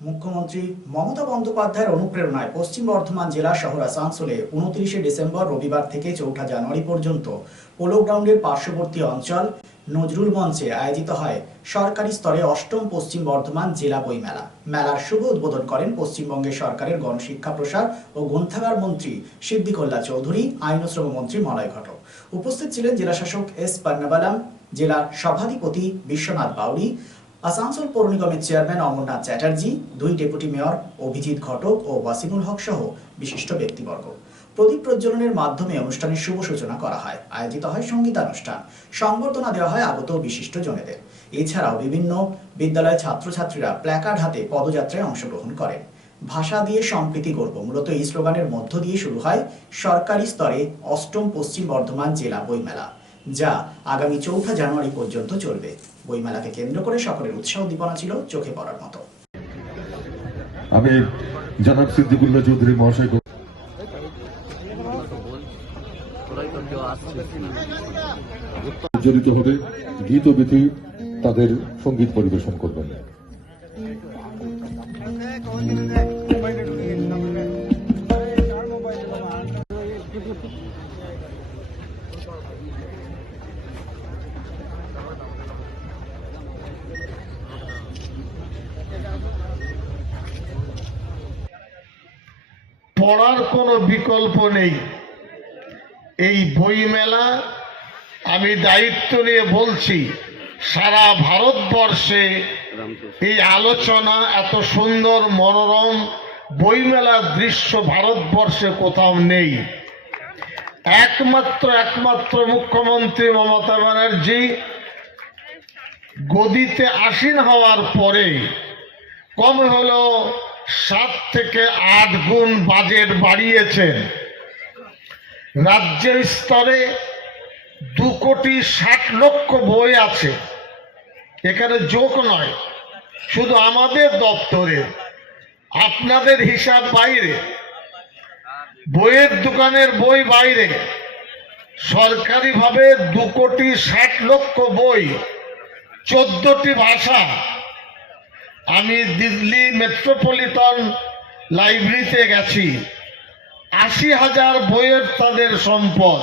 মুখ্যমন্ত্রী মমতা বন্দ্যোপাধ্যায়ের অনুপ্রেরণায় পশ্চিম বর্ধমান জেলা শহর আসানসোলে উনত্রিশে ডিসেম্বর রবিবার থেকে চৌঠা জানুয়ারি পর্যন্ত পোলো গ্রাউন্ডের পার্শ্ববর্তী অঞ্চল নজরুল মঞ্চে আয়োজিত হয় সরকারি স্তরে অষ্টম পশ্চিম বর্ধমান জেলা বইমেলা মেলার শুভ উদ্বোধন করেন পশ্চিমবঙ্গের সরকারের গণশিক্ষা প্রসার ও গ্রন্থাগার মন্ত্রী সিদ্দিকোল্লা চৌধুরী, আইন ও শ্রম মন্ত্রী মলয় ঘটক। উপস্থিত ছিলেন জেলাশাসক এস পান্নাবালাম জেলার সভাধিপতি বিশ্বনাথ বাউরি আসানসোল পৌর নিগমের চেয়ারম্যান অমরনাথ চ্যাটার্জি, দুই ডেপুটি মেয়র অভিজিৎ ঘটক ও ওয়াসিমুল হক সহ বিশিষ্ট ব্যক্তিবর্গ। প্রদীপ প্রজ্বলনের মাধ্যমে অনুষ্ঠানের শুভ সূচনা করা হয়। আয়োজিত হয় সঙ্গীতানুষ্ঠান। সংবর্ধনা দেওয়া হয় আগত বিশিষ্ট জনেদের এছাড়াও বিভিন্ন বিদ্যালয়ের ছাত্রছাত্রীরা প্ল্যাকার্ড হাতে পদযাত্রায় অংশগ্রহণ করেন। ভাষা দিয়ে সম্প্রীতি গর্ব মূলত এই স্লোগানের মধ্য দিয়ে শুরু হয় সরকারি স্তরে অষ্টম পশ্চিম বর্ধমান জেলা বইমেলা, যা আগামী চৌঠা জানুয়ারি পর্যন্ত চলবে। বইমেলাকে কেন্দ্র করে সকলের উৎসাহ উদ্দীপনা ছিল চোখে পড়ার মতো। আমি জনাব সিদ্দিকুল্লাহ চৌধুরী মহাশয় জড়িত হবে গীত ও বিধি তাদের সংগীত পরিবেশন করবেন। পড়ার কোনো বিকল্প নেই। এই বইমেলা আমি দায়িত্ব নিয়ে বলছি, সারা ভারতবর্ষে এই আলোচনা, এত সুন্দর মনোরম বইমেলার দৃশ্য ভারতবর্ষে কোথাও নেই। একমাত্র একমাত্র মুখ্যমন্ত্রী মমতা ব্যানার্জি গদিতে আসীন হওয়ার পরে কম হলো সাত থেকে আট গুণ বাজেট বাড়িয়েছেন। রাজ্য স্তরে দু কোটি ষাট লক্ষ বই আছে। এখানে যোগ নয়, শুধু আমাদের দপ্তরে, আপনাদের হিসাব বাইরে। বইয়ের দোকানের বই বাইরে। সরকারিভাবে দু কোটি ষাট লক্ষ বই, চোদ্দটি ভাষা আমি দিল্লি মেট্রোপলিটন লাইব্রেরিতে গেছি। আশি হাজার বইয়ের তাদের সম্পদ।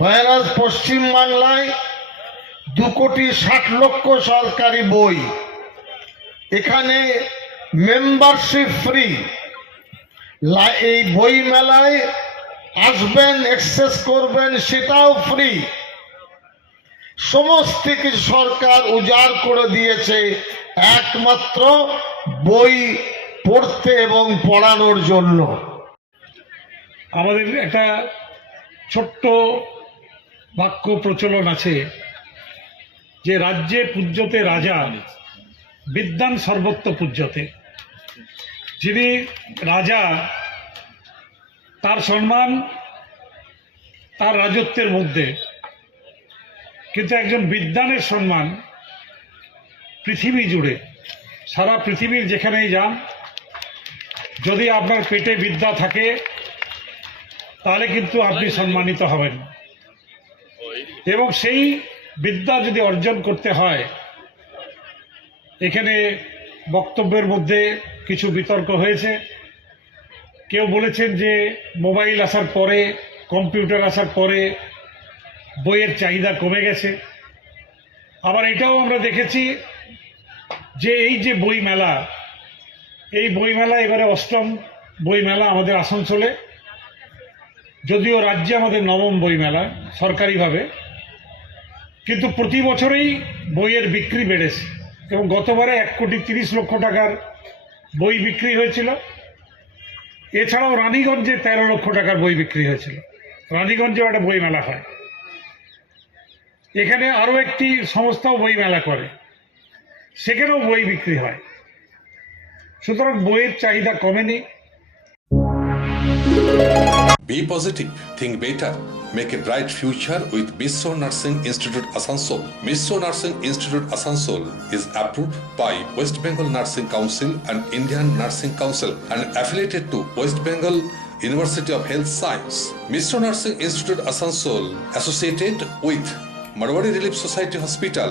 হয়রাজ পশ্চিমবাংলায় দু কোটি ষাট লক্ষ সরকারি বই। এখানে মেম্বারশিপ ফ্রি এই বই মেলায় আসবেন এক্সেস করবেন, সেটাও ফ্রি সমস্ত কিছু সরকার উজাড় করে দিয়েছে। একমাত্র বই পড়তে এবং পড়ানোর জন্য। আমাদের একটা ছোট্ট বাক্য প্রচলন আছে, যে রাজ্যে পূজ্যতে রাজা, বিদ্যান সর্বত্র পূজ্যতে। যিনি রাজা, তার সম্মান, তার রাজত্বের মধ্যে। কিন্তু একজন বিদ্যানের সম্মান পৃথিবী জুড়ে, সারা পৃথিবীর যেখানেই যান, যদি আপনার পেটে বিদ্যা থাকে, তাহলে কিন্তু আপনি সম্মানিত হবেন। এবং সেই বিদ্যা যদি অর্জন করতে হয়, এখানে বক্তব্যের মধ্যে কিছু বিতর্ক হয়েছে। কেউ বলেছেন যে, মোবাইল আসার পরে, কম্পিউটার আসার পরে বইয়ের চাহিদা কমে গেছে। আবার এটাও আমরা দেখেছি যে এই যে বই মেলা এই বইমেলা এবারে অষ্টম বইমেলা আমাদের আসানসোলে। যদিও রাজ্যে আমাদের নবম বইমেলা সরকারিভাবে, কিন্তু প্রতি বছরেই বইয়ের বিক্রি বেড়েছে এবং গতবারে এক কোটি তিরিশ লক্ষ টাকার বই বিক্রি হয়েছিল। এছাড়াও রানীগঞ্জে তেরো লক্ষ টাকার বই বিক্রি হয়েছিল। রানীগঞ্জেও একটা বই মেলা হয়। এখানে আরও একটি সংস্থাও বই মেলা করে। সেখানেও বই বিক্রি হয় সুতরাং বইয়ের চাহিদা কমেনি Be positive, think better, make a bright future with Misso Nursing Institute Asansol. Misso Nursing Institute Asansol is approved by West Bengal Nursing Council and Indian Nursing Council and affiliated to West Bengal University of Health Science. Misso Nursing Institute Asansol associated with Marwari Relief Society Hospital,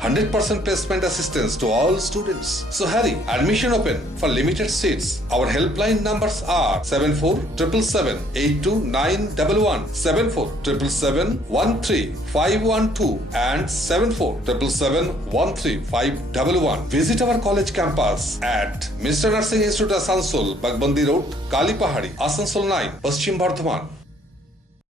100% placement assistance to all students. So hurry, admission open for limited seats. Our helpline numbers are 7477782911, 7477713512 and 7477713511. Visit our college campus at Mr. Nursing Institute Asansol, Bagbandi Road, Kalipahari, Asansol 9, Paschim Bardhaman.